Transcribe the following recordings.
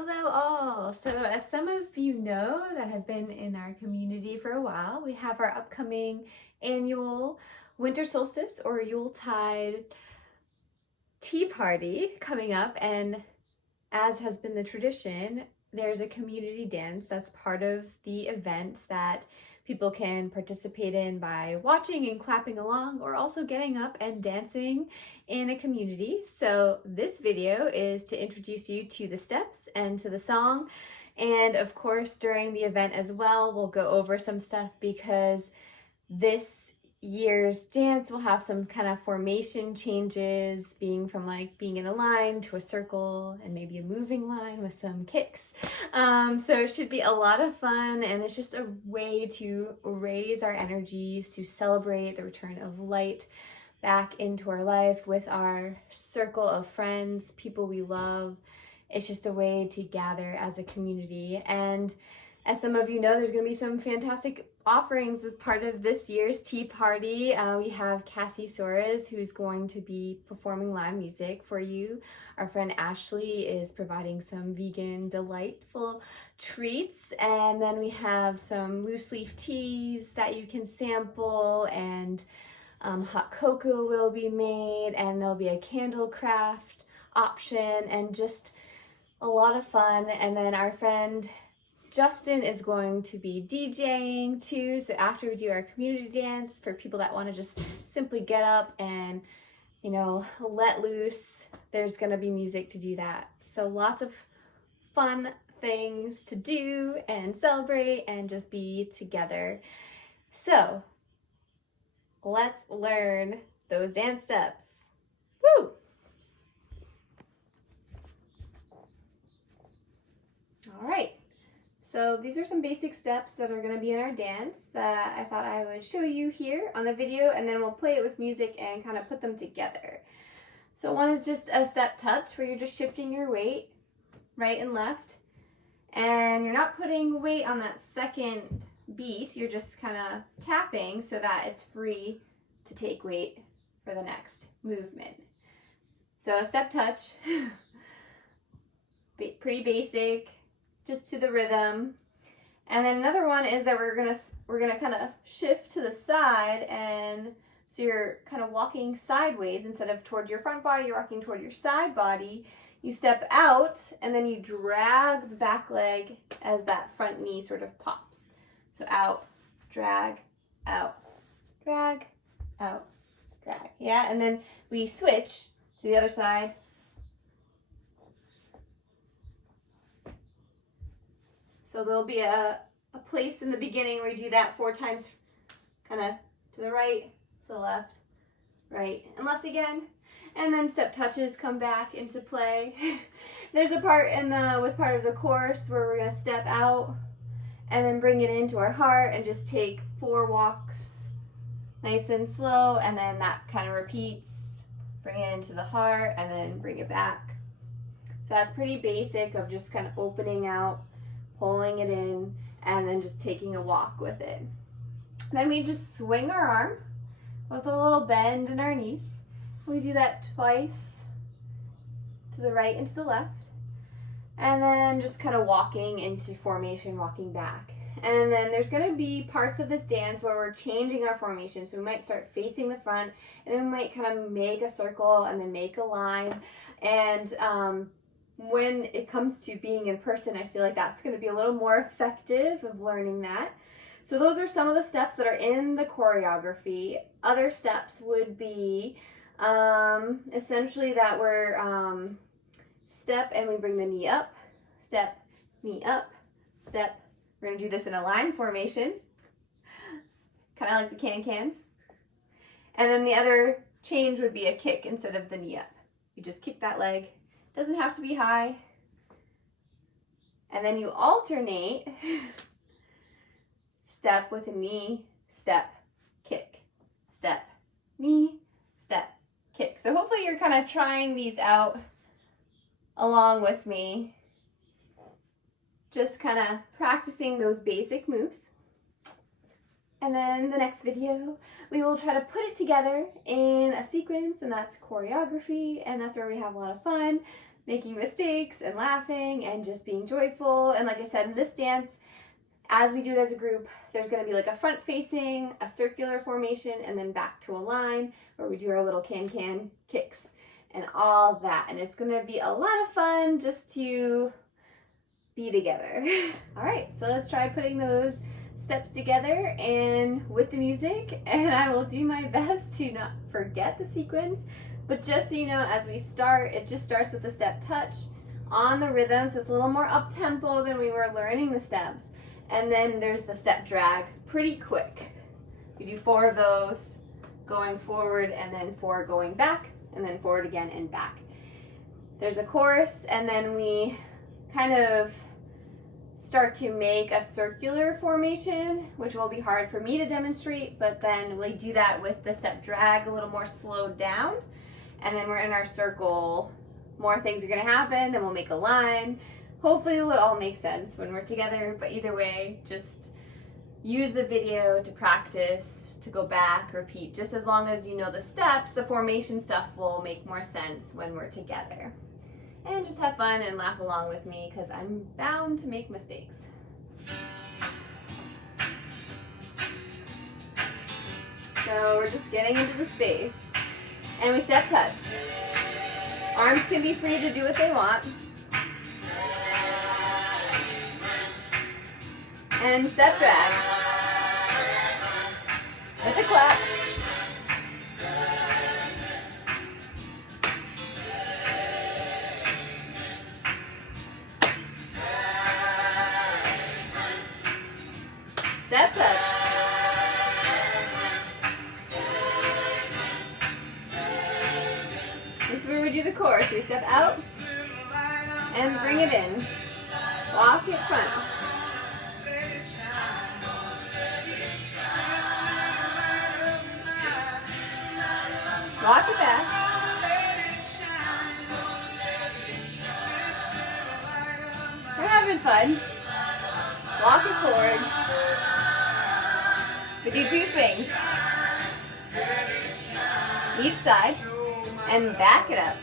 Hello all. So as some of you know that have been in our community for a while, we have our upcoming annual winter solstice or Yuletide tea party coming up, and as has been the tradition, there's a community dance that's part of the event that people can participate in by watching and clapping along, or also getting up and dancing in a community. So this video is to introduce you to the steps and to the song. And of course, during the event as well, we'll go over some stuff because this year's dance will have some kind of formation changes, being from being in a line to a circle and maybe a moving line with some kicks. So it should be a lot of fun, and it's just a way to raise our energies, to celebrate the return of light back into our life with our circle of friends, people we love. It's just a way to gather as a community. And as some of you know, there's going to be some fantastic offerings as part of this year's tea party. We have Cassie Soares, who's going to be performing live music for you. Our friend Ashley is providing some vegan, delightful treats. And then we have some loose leaf teas that you can sample, and hot cocoa will be made, and there'll be a candle craft option, and just a lot of fun. And then our friend Justin is going to be DJing too. So after we do our community dance, for people that want to just simply get up and, let loose, there's going to be music to do that. So lots of fun things to do and celebrate and just be together. So let's learn those dance steps. Woo! All right. So these are some basic steps that are going to be in our dance that I thought I would show you here on the video, and then we'll play it with music and kind of put them together. So one is just a step touch, where you're just shifting your weight right and left, and you're not putting weight on that second beat, you're just kind of tapping so that it's free to take weight for the next movement. So a step touch, pretty basic, just to the rhythm. And then another one is that we're gonna kind of shift to the side, and so you're kind of walking sideways instead of toward your front body, you're walking toward your side body. You step out, and then you drag the back leg as that front knee sort of pops. So out, drag, out, drag, out, drag. Yeah, and then we switch to the other side. So there'll be a place in the beginning where you do that 4 times, kind of to the right, to the left, right, and left again. And then step touches come back into play. There's a part with part of the chorus where we're going to step out and then bring it into our heart and just take 4 walks nice and slow, and then that kind of repeats. Bring it into the heart and then bring it back. So that's pretty basic of just kind of opening out, pulling it in, and then just taking a walk with it. Then we just swing our arm with a little bend in our knees. We do that twice, to the right and to the left. And then just kind of walking into formation, walking back. And then there's going to be parts of this dance where we're changing our formation. So we might start facing the front, and then we might kind of make a circle and then make a line. And when it comes to being in person, I feel like that's going to be a little more effective of learning that. So those are some of the steps that are in the choreography. Other steps would be essentially that we're step and we bring the knee up, step, knee up, step. We're going to do this in a line formation, kind of like the can-cans. And then the other change would be a kick instead of the knee up. You just kick that leg. Doesn't have to be high. And then you alternate step with a knee, step, kick, step, knee, step, kick. So hopefully you're kind of trying these out along with me. Just kind of practicing those basic moves. And then the next video, we will try to put it together in a sequence, and that's choreography, and that's where we have a lot of fun. making mistakes and laughing and just being joyful. And like I said, in this dance, as we do it as a group, there's going to be like a front facing, a circular formation, and then back to a line where we do our little can-can kicks and all that. And it's going to be a lot of fun just to be together. All right, so let's try putting those steps together and with the music, and I will do my best to not forget the sequence. But just so you know, as we start, it just starts with the step touch on the rhythm, so it's a little more up-tempo than we were learning the steps. And then there's the step drag, pretty quick. We do 4 of those going forward, and then 4 going back, and then forward again and back. There's a chorus, and then we kind of start to make a circular formation, which will be hard for me to demonstrate, but then we do that with the step drag a little more slowed down. And then we're in our circle, more things are gonna happen, then we'll make a line. Hopefully it will all make sense when we're together, but either way, just use the video to practice, to go back, repeat. Just as long as you know the steps, the formation stuff will make more sense when we're together. And just have fun and laugh along with me, because I'm bound to make mistakes. So we're just getting into the space. And we step touch. Arms can be free to do what they want. And step drag. With a clap. Step touch. This is where we do the chorus. We step out and bring it in. Walk it front. Walk it back. We're having fun. Walk it forward. We do 2 swings. Each side. And back it up.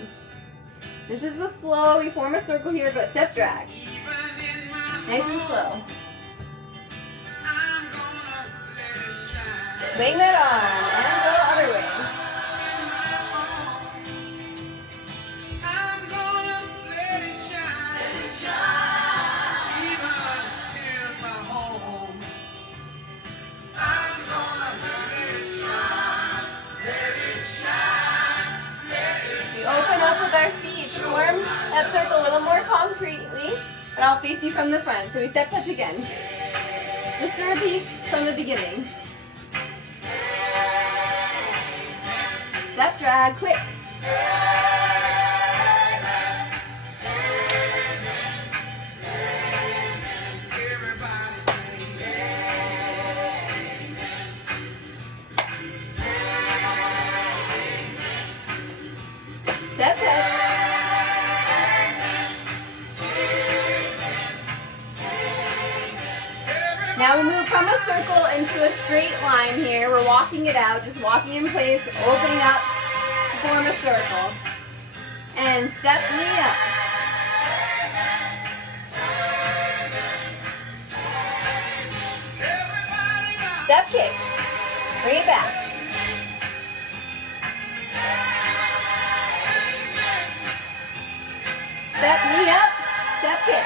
This is the slow, we form a circle here, but step drag. Nice and slow. Swing that arm and go other way. Open up with our feet, form that circle a little more concretely, but I'll face you from the front. So we step touch again. Just to repeat from the beginning. Step drag, quick. Step touch. Now we move from a circle into a straight line here. We're walking it out, just walking in place, opening up to form a circle. And step knee up. Step kick. Bring it back. Step knee up, step kick.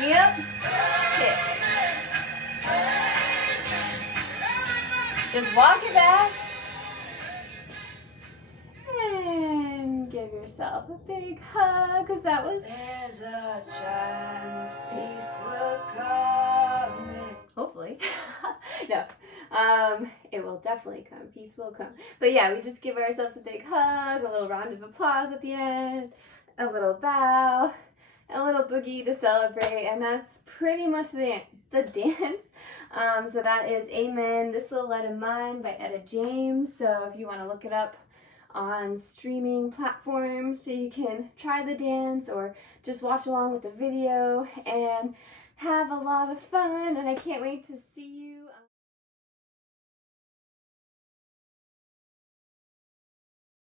Knee up, kick. Just walk it back. And give yourself a big hug, because that was... There's a chance peace will come. Hopefully. No. It will definitely come. Peace will come. But yeah, we just give ourselves a big hug, a little round of applause at the end, a little bow, a little boogie to celebrate, and that's pretty much the dance. So that is Amen, This Little Light of Mine by Etta James. So if you want to look it up on streaming platforms so you can try the dance or just watch along with the video and have a lot of fun, and I can't wait to see you